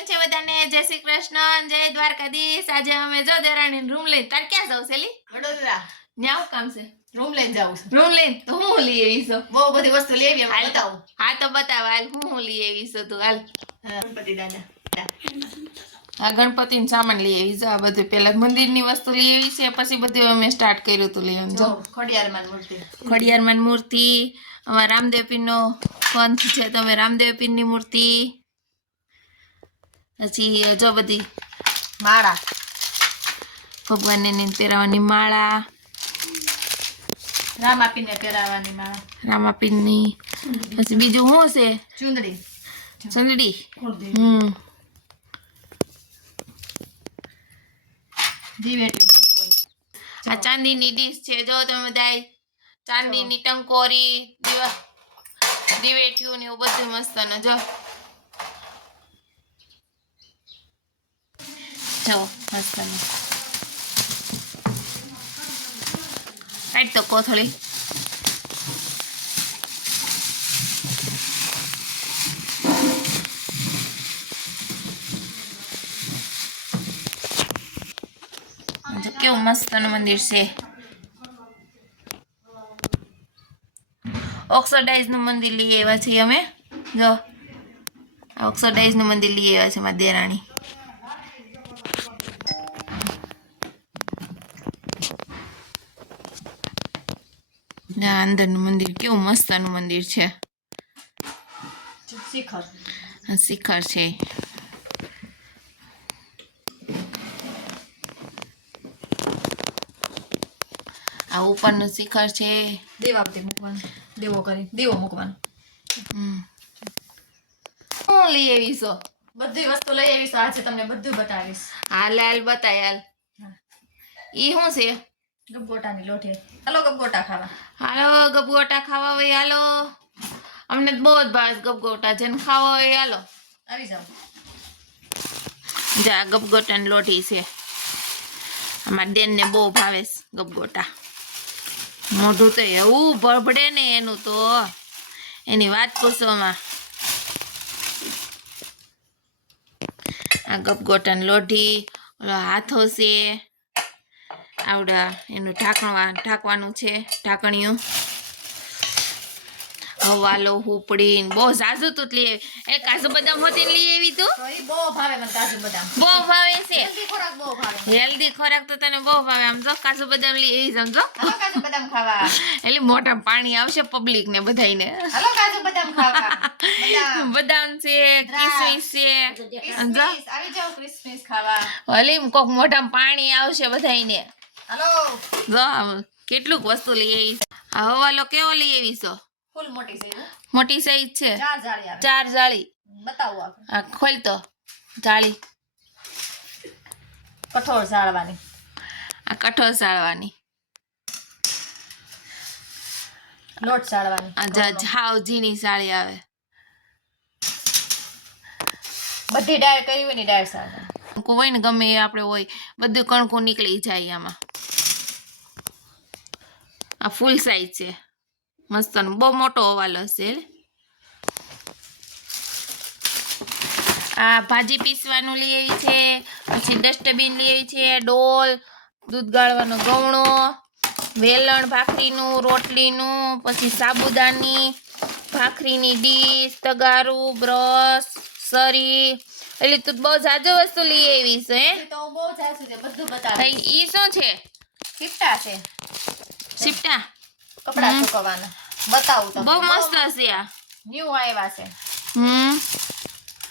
કેમ છે બધાને? જય શ્રી કૃષ્ણ જય દ્વારકાધીશ. આજે અમે જો દેરાણી રૂમ લઈને તાર ક્યાં જાવ સેલી વડોદરા. ન્યાવ કામ છે? રૂમ લઈને જાવ રૂમ લઈને? તો હું લઈ આવી છું. બહુ બધી વસ્તુ લેવી હાલ. તો હા તો બતાવ. હાલ હું હું લઈ આવી છું તું. હાલ. ગણપતિ દાદા. આ ગણપતિનો સામાન લઈ આવીશ આ બધું પેલા મંદિરની વસ્તુ લઈ આવી છે પછી બધું અમે સ્ટાર્ટ કર્યું હતું લેવાનું જો જો મૂર્તિ. ખોડિયારમાં મૂર્તિ અમારા રામદેવ પીરનો પંથ છે તો અમે રામદેવ પીરની મૂર્તિ પછી જો બધી માળા. ભગવાનને પહેરાવાની માળા. રામાપીને પહેરાવાની માળા. રામાપીની પછી બીજું શું છે? ચુંદડી. ચુંદડી. હમ. આ ચાંદીની ડીશ છે જો તમે બધા ચાંદીની ટંકોરી દીવા દિવેટિયું ને એવું બધું મસ્ત ને જો. જો મસ્ત ને કાઢ તો કોથળી કેવું મસ્તનું મંદિર છે. ઓક્સોડાઇઝનું મંદિર લઈ આવ્યા છીએ અમે. જો ઓક્સોડાઇઝનું મંદિર લઈ આવ્યા છે મારા દેરાણી. અંદરનું મંદિર કેવું મસ્તનું મંદિર છે. શિખર. શિખર છે. આ ઉપરનું શિખર છે. દેવા આપતી મૂકવાનું. દેવો કરી દેવો મૂકવાનો. હું લઈ આવીશો બધી વસ્તુ લઈ આવીશ આજે તમને બધું બતાવીશ. હાલ હાલ બતાય હાલ. હા. ઈ શું છે? ગપગોટાની લોઠી હાલો ગપગોટા ખાવા. હાલો ગબગોટા ખાવા હોય હાલો. અમને બહુ જ ભાવે છે ગબગોટા. જેને ખાવા હોય હાલો. આવી જાઓ. જા ગબગોટાની લોટી છે. અમારા બેનને બહુ ભાવે ગબગોટા. મોઢું તો એવું ભરભડે ને એનું તો. એની વાત પૂછવામાં આ ગપગોટન લોઢી હાથો છે. આવડા એનું ઢાંકણવા ઢાંકવાનું છે ઢાંકણિયું હવાલો હુપડી બહુ ઝાઝુ તું જ એ કાજુ બદામ હોતી લઈ આવી તું? બહુ ભાવે મને કાજુ બદામ. બહુ ભાવે છે? હેલ્ધી ખોરાક તો તને બહુ ભાવે. આમ જો કાજુ બદામ લઈ આવી સમજો કાજુ બદામ ખાવા. એટલે મોટા પાણી આવશે પબ્લિક ને બધાને હલો કાજુ બદામ ખાવા. બદામ. છે કિસમિસ છે. સમજો આવી જાવ ક્રિસ્મીસ ખાવા. હલી કોક મોઢામાં પાણી આવશે બધાને હાલો કેટલુંક વસ્તુ લઈ આવી આ હવાલો કેવો લઈ આવીશો? ફૂલ મોટી સાઈઝ મોટી સાઈઝ છે. ચાર જાળી ચાર જાળી. બતાવો આ ખોલ તો. જાળી. કઠોળ સાળવાની. આ કઠોળ સાળવાની. લોટ સાળવાની. આ જા ઝીણી સાળી આવે. બધી ડાળ કરી હોય ને ડાળ સાળવાની. હોય ને ગમે એ આપણે હોય બધું કણકું નીકળી જાય આમાં. આ ફૂલ સાઈઝ છે. મસ્તનો બહુ મોટો ઓવાલ હશે આ ભાજી પીસવાનું લઈ આવી છે પછી ડસ્ટબિન લઈ આવી છે ડોલ દૂધ ગાળવાનો ગવણો વેલણ ભાખરીનું રોટલીનું પછી સાબુદાની ભાખરીની ડીશ તગારું બ્રશ સરી એટલે તું બહુ જાજો વસ્તુ લઈ આવી છે તો બહુ છે બધું તઈ ઈ શું છે? ચીપટા છે. સિપ્ટા કપડા. સુકવવાના. બતાવું તમને. બહુ મસ્ત હશે આ. ન્યુ આવ્યા છે. હમ.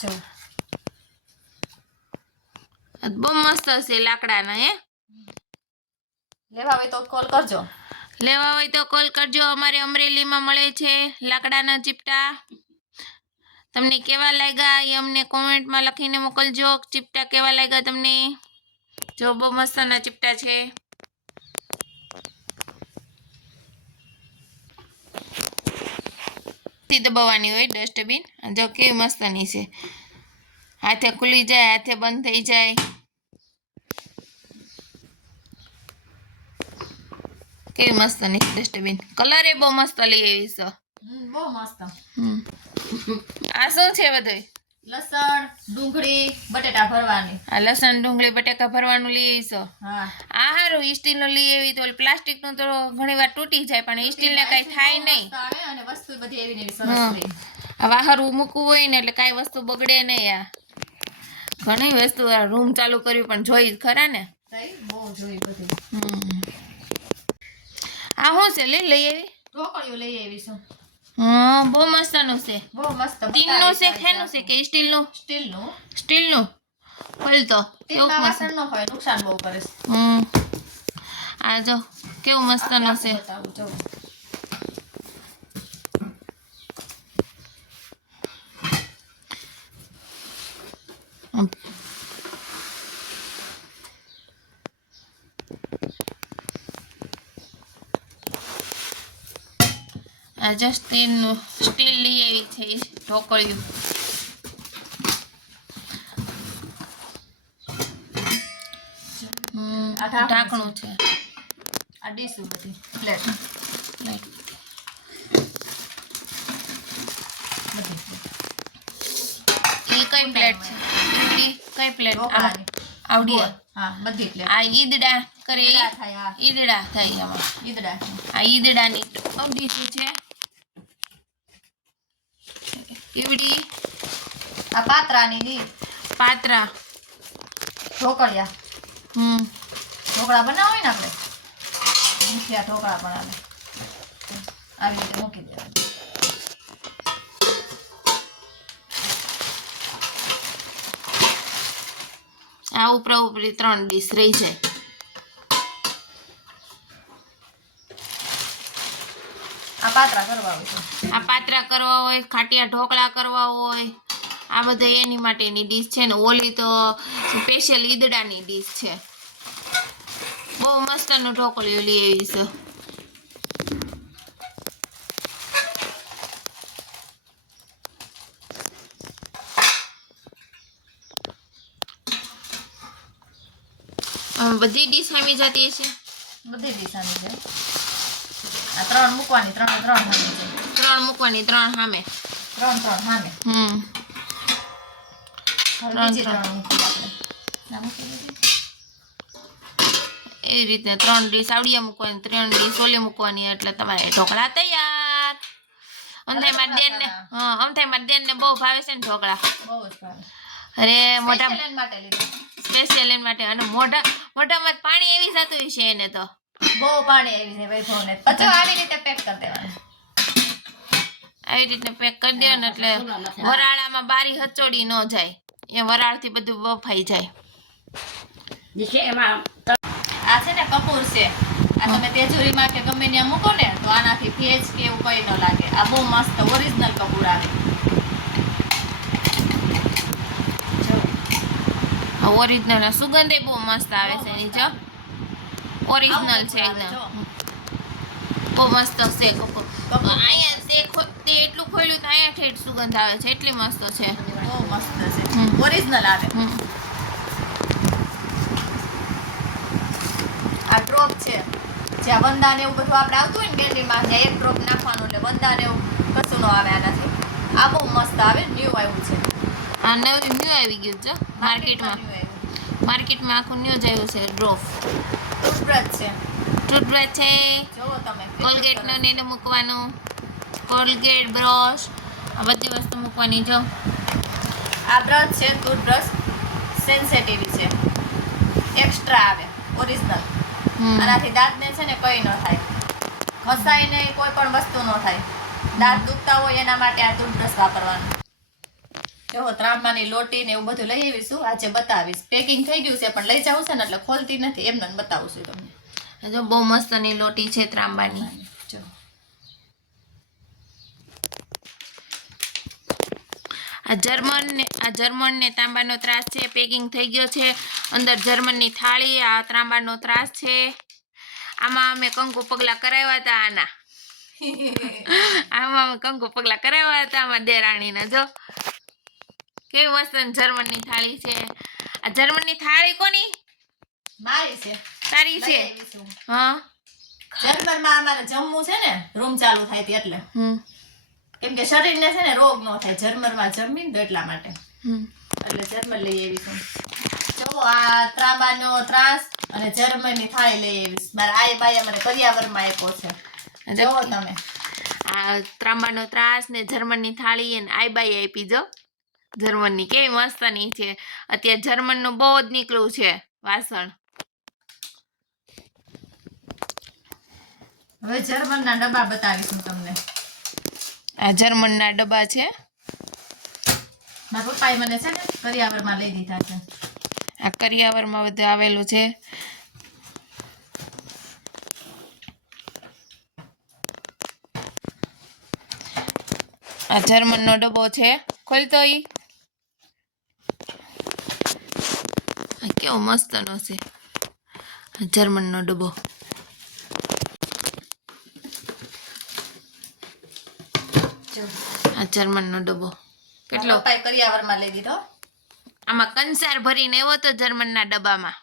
જો. બહુ મસ્ત હશે લાકડાના હે? લેવા હોય તો કોલ કરજો. લેવા હોય તો કોલ કરજો. અમારે અમરેલીમાં મળે છે લાકડાના ચીપટા. તમને કેવા લાગ્યા એ અમને કોમેન્ટમાં લખીને મોકલજો. ચીપટા કેવા લાગ્યા તમને? જો બહુ મસ્તના ચીપટા છે. થી દબાવવાની હોય ડસ્ટબિન. જો કેવી મસ્તની છે. હાથે ખુલી જાય હાથે બંધ થઈ જાય. કેવી મસ્તની ડસ્ટબિન. કલર એ બહુ મસ્ત લઈ આવી છે. બહુ મસ્ત. આ શું છે બધું લસણ ડુંગળી બટેટા ભરવાની. આ લસણ ડુંગળી બટેકા ભરવાનું લઈ આવીશો. હા. આ સ્ટીલનું લઈ આવી તો પ્લાસ્ટિકનું તો ઘણી વાર તૂટી જાય પણ સ્ટીલને કઈ થાય નહીં. અને વસ્તુ બધી એવી ને સરસ હવે હારું મૂકવું હોય ને એટલે કાંઈ વસ્તુ બગડે નહીં આ. ઘણી વસ્તુ રૂમ ચાલુ કર્યું પણ જોઈ ખરા ને? બહુ જોઈ બધી. આ શું છે? લે લઈ આવી? ઢોકળીઓ લઈ આવીશું. હા બહુ મસ્તનું છે. બહુ મસ્ત ટીનનું છે ખેનું છે. કે સ્ટીલનું? સ્ટીલનું? સ્ટીલનું. ખોલતો કેવું ટીનમાં મસ્ત. વાસણ નો હોય નુકસાન બહુ કરે છે. હમ. આ જો કેવું મસ્તનું છે. બતાવું આ જો સ્ટીલ લઈ આવી છે ઈ ઢોકળિયું. ઢાંકણું છે. આ ડીશું બધી પ્લેટ Like, કઈ પ્લેટ છે? કઈ પ્લેટ. આવડી હા બધી પ્લેટ આ ઈદડા કરે? ઈદડા થાય આમાં ઈદડા. આ ઈદડાની આવડી છે. ઈવડી આ પાત્રાની ની પાત્રા. ઢોકળિયા. હમ. ઢોકળા બનાવો હોય ને આપણે? મૂઠિયા ઢોકળા બનાવે આવી. રીતે મૂકી દેવા આ ઉપરા ઉપરી ત્રણ ડીશ રહી છે. આ પાત્રા કરવા આવે તો. આ પાત્રા કરવા હોય, ખાટિયા ઢોકળા કરવા હોય, આ બધા એની માટેની ડીશ છે ને ઓલી તો સ્પેશિયલ ઈદડાની ડીશ છે. બહુ મસ્તનું ઢોકળિયું લઈ આવી છે. બધી ડીશ આવી જતી છે બધી દિશાની છે. આ ત્રણ મૂકવાની, ત્રણ ત્રણ સામે છે. ત્રણ મૂકવાની ત્રણ સામે ત્રણ ત્રણ સામે હમ. એ રીતે ત્રણ ડીશ આવડીએ મૂકવાની ત્રણ ડીશ ઓલી મૂકવાની એટલે તમારે ઢોકળા તૈયાર. અમથાઈ માર દેન ને હા અમથાઈ માર દેન ને બહુ ભાવે છે ને ઢોકળા. અરે મોટા સ્પેશિયલ એન માટે અને મોઢા મોઢામાં પાણી એવી જતું છે એને તો. બહુ પાણી એવી છે પછી આવી રીતે પેક કરી દેવાનું. આવી રીતે પેક કરી દો ને એટલે વરાળામાં બારી હચોડી ન જાય. એ વરાળથી બધું બફાઈ જાય. આ છે ને કપૂર છે. આ તમે તેજુરીમાં કે ગમે ત્યાં મૂકો ને તો આનાથી ભેજ કે એવું કઈ ન લાગે. આ બહુ મસ્ત ઓરિજિનલ કપૂર આવે. ઓરિજિનલ સુગંધે બહુ મસ્ત આવે છે એની જો. ઓરિજિનલ છે એકદમ. બહુ મસ્ત છે કપૂર. અહીંયા તે એટલું ખોલ્યું તો અહીંયા ઠેઠ સુગંધ આવે છે. એટલી મસ્ત છે. બહુ મસ્ત છે. ઓરિજિનલ આવે. આ ડ્રોપ છે. જ્યાં વંદા ને એવું બધું આપણે આવતું હોય ને બેટરીમાં ત્યાં એક ડ્રોપ નાખવાનું એટલે વંદા ને એવું કશું ન આવે આનાથી. આ બહુ મસ્ત આવે. ન્યુ આવ્યું છે. આ નવું ન્યુ આવી ગયું છે માર્કેટમાં. માર્કેટમાં આખું ન્યુ જ આવ્યું છે ડ્રોપ ટૂથબ્રશ છે. ટૂથબ્રશ છે. જોવો તમે કોલગેટનો ને એને મૂકવાનું. કોલગેટ બ્રશ આ બધી વસ્તુ મૂકવાની જો. આ બ્રશ છે ટૂથબ્રશ સેન્સેટિવ છે. એક્સ્ટ્રા આવે ઓરિજિનલ. હમ. આનાથી દાંતને છે ને કંઈ ન થાય. ઘસાય નહીં કોઈ પણ વસ્તુ ન થાય. દાંત દુખતા હોય એના માટે આ ટૂથબ્રશ વાપરવાનું. જો ત્રાંબાની લોટી ને એવું બધું લઈ આવીશું આજે બતાવીશ. પેકિંગ થઈ ગયું છે પણ લઈ જવું છે ને એટલે ખોલતી નથી. એમને બતાવું છું તમને. જો બહુ મસ્તની લોટી છે ત્રાંબાની જો આ જર્મન ને આ જર્મન ને તાંબાનો ત્રાસ છે પેકિંગ થઈ ગયો છે. અંદર જર્મનની થાળી આ ત્રાંબાનો ત્રાસ છે. આમાં અમે કંકુ પગલાં કરાવ્યા હતા આના. આમાં અમે કંકુ પગલાં કરાવ્યા હતા આમાં દેરાણીના જો. કેવી મસ્ત જર્મનની થાળી છે. આ જર્મનની થાળી કોની? મારી છે. તારી છે. હા. જર્મનમાં અમારે જમવું છે ને રૂમ ચાલુ થાય એટલે. હમ. કેમ કે શરીરને છે ને રોગ ન થાય જર્મનમાં જમીન તો એટલા માટે. એટલે જર્મન લઈ આવીશું જો આ ત્રાંબાનો ત્રાસ અને જર્મનની થાળી લઈ આવીશ. મારા આય બાય મને કરિયાવરમાં આપ્યો છે. જોવો તમે. આ ત્રાંબાનો ત્રાસ ને જર્મનની થાળી અને આઈબાઈ આપી જો જર્મનની કેવી મસ્તની છે. અત્યારે જર્મનનું બહુ જ નીકળ્યું છે વાસણ. હવે જર્મનના ડબ્બા બતાવીશું તમને. આ જર્મનના ડબ્બા છે. મારા પપ્પાએ મને છે ને કરિયાવરમાં લઈ દીધા છે. આ કરિયાવરમાં બધું આવેલું છે. આ જર્મનનો ડબ્બો છે. ખોલતો ઈ. કેવો મસ્તનો છે. જર્મનનો ડબ્બો. આ જર્મનનો ડબ્બો. કેટલો? પપ્પાએ કરિયાવરમાં લઈ દીધો આમાં કંસાર ભરીને એવો તો જર્મનના ડબ્બામાં.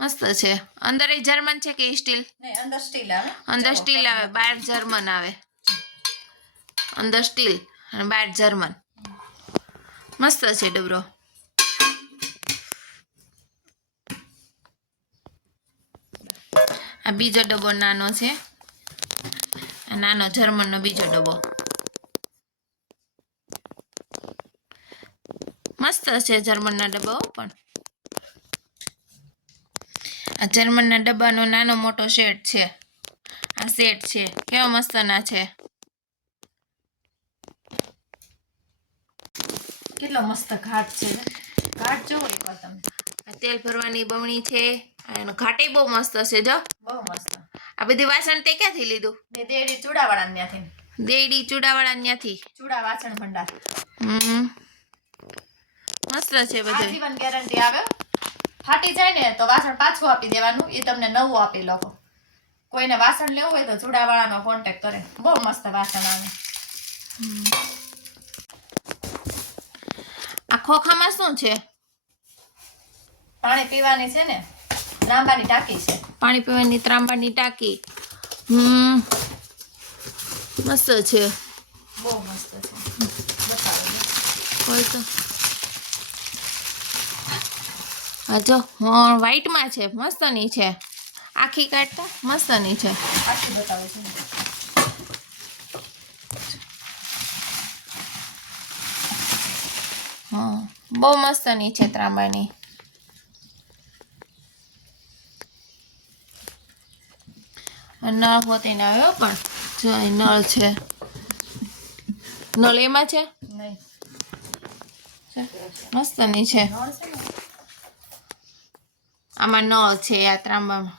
મસ્ત છે. અંદર એ જર્મન છે કે સ્ટીલ? અંદર સ્ટીલ આવે. અંદર સ્ટીલ આવે બહાર જર્મન આવે. અંદર સ્ટીલ અને બહાર જર્મન. મસ્ત છે ડબરો. આ બીજો ડબ્બો નાનો છે. નાનો જર્મનનો બીજો ડબ્બો. મસ્ત છે જર્મનના ડબ્બાઓ પણ. આ જર્મનના ડબ્બાનો નાનો મોટો શેડ છે. આ સેટ છે. કેવા મસ્તના છે. કેટલો મસ્ત ઘાટ છે. ઘાટ જોવો એકવાર તમે. આ તેલ ભરવાની બમણી છે. એનો ઘાટે બહુ મસ્ત છે, જો. બહુ મસ્ત. આ બધી વાસણ તે ક્યાંથી લીધું? મેં દેડી ચૂડાવાળા ત્યાંથી દેડી ચૂડાવાળા ત્યાંથી ચૂડા વાસણ ભંડાર. હમ. મસ્ત છે બધું જીવન ગેરંટી આવે. ફાટી જાય ને તો વાસણ પાછું આપી દેવાનું એ તમને નવું આપી લોકો કોઈને વાસણ લેવું હોય તો ચૂડાવાળાનો કોન્ટેક્ટ કરે. બહુ મસ્ત વાસણ આવે. આ ખોખામાં શું છે? પાણી પીવાની છે ને લાંબાની ટાંકી છે. પાણી પીવાની ત્રાંબાની ટાંકી. હમ. મસ્ત છે. બહુ મસ્ત છે. બતાવો તો. હા જો હા વ્હાઈટમાં છે. મસ્તની છે. આખી કાઢતા? મસ્તની છે. આખી બતાવે છે. હા બહુ મસ્તની છે ત્રાંબાની. નળ હોતીને આવ્યો પણ. જો નળ છે. નળ એમાં છે? મસ્તની મસ્તની છે. આમાં નળ છે આ ત્રાંબામાં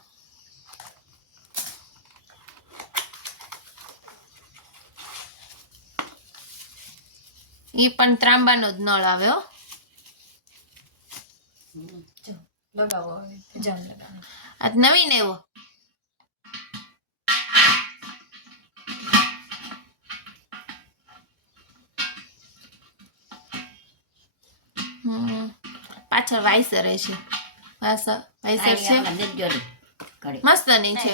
એ પણ ત્રાંબાનો જ નળ આવ્યો લગાવો જામ લગાવો. આ નવીન એવો પાછળ વાઇસર છે. વાઇસર છે. મસ્તની છે.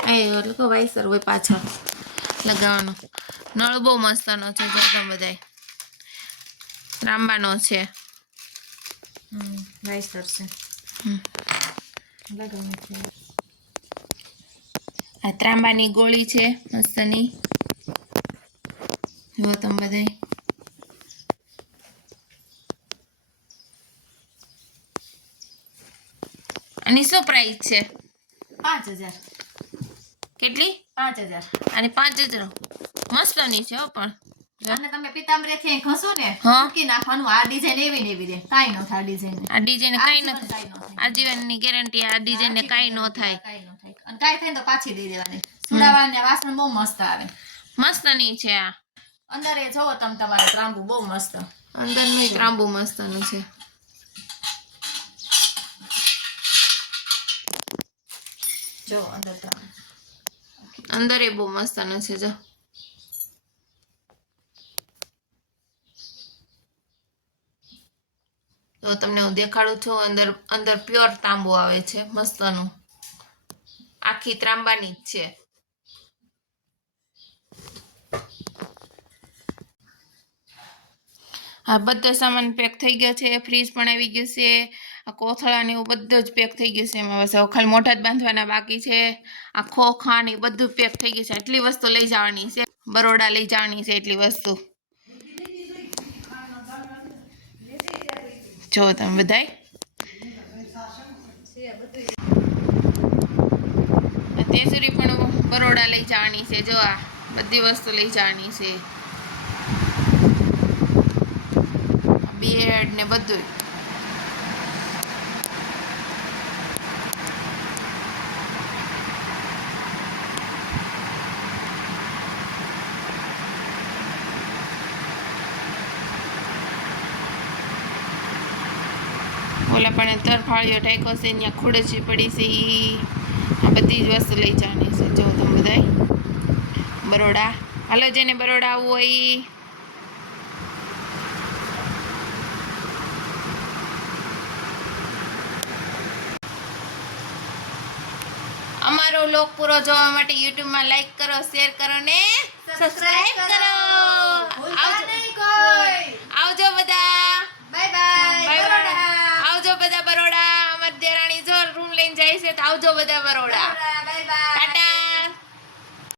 એ એટલે કે વાઇસર હોય પાછળ લગાવવાનો. નળ બહુ મસ્તનો છે જો બધાય. ત્રાંબાનો છે. હમ વાઇસર છે. છે. આ ત્રાંબાની ગોળી છે મસ્તની. જુઓ તમે બધાય. આની શું પ્રાઇસ છે. પાંચ હજાર. કેટલી? પાંચ હજાર. અને પાંચ હજાર. મસ્તની છે હો પણ. અને તમે પિતાંબરી થી ઘસો ને. મૂકી નાખવાનું. આ ડિઝાઇન એવી ને એવી રે કાઈ ન થાય ડિઝાઇન આ ડિઝાઇન કાંઈ ન થાય. ન ગેરંટી આ ડિઝાઇનને કાંઈ નો થાય. કાંઈ નો થાય. અને કાંઈ થાય તો પાછી દઈ દેવાની. સુડાવાળાને વાસણ બહુ મસ્ત આવે. મસ્તની છે આ. અંદર એ જોવો તમે તમારું ત્રાંબુ બહુ મસ્ત. અંદરનું ત્રાંબુ મસ્તનું છે. જો, અંદર અંદર એ બહુ મસ્તનું છે, જો. તો તમને હું દેખાડું છું, અંદર અંદર પ્યોર તાંબુ આવે છે, મસ્તનું. આખી ત્રાંબાની જ છે. હા, બધો સામાન પેક થઈ ગયો છે ફ્રીજ પણ આવી ગયું છે. આ કોથળાને એવું બધું જ પેક થઈ ગયું છે એમાં. બસ ખાલી મોઢા જ બાંધવાના બાકી છે. આ ને એ બધું પેક થઈ ગયું છે. એટલી વસ્તુ લઈ જવાની છે. બરોડા લઈ જવાની છે એટલી વસ્તુ. જો તમે બધાય. તેજુરી પણ બરોડા લઈ જવાની છે. જો આ બધી વસ્તુ લઈ જવાની છે. બેડ ને બધું ઓલા પણ તરફાળીઓ ટાઈકો છે ત્યાં ખુડચી પડી છે એ આ બધી જ વસ્તુ લઈ જવાની છે. જો તમે બધાય બરોડા. હાલો જેને બરોડા આવવું હોય અમારો લોક પૂરો જોવા માટે યુટ્યુબમાં લાઈક કરો શેર કરો ને સબસ્ક્રાઇબ કરો. આવજો. બધા. Bye bye. બધા બરોડા અમારી દેરાણી જો રૂમ લઈને જાય છે તો આવજો બધા બરોડા.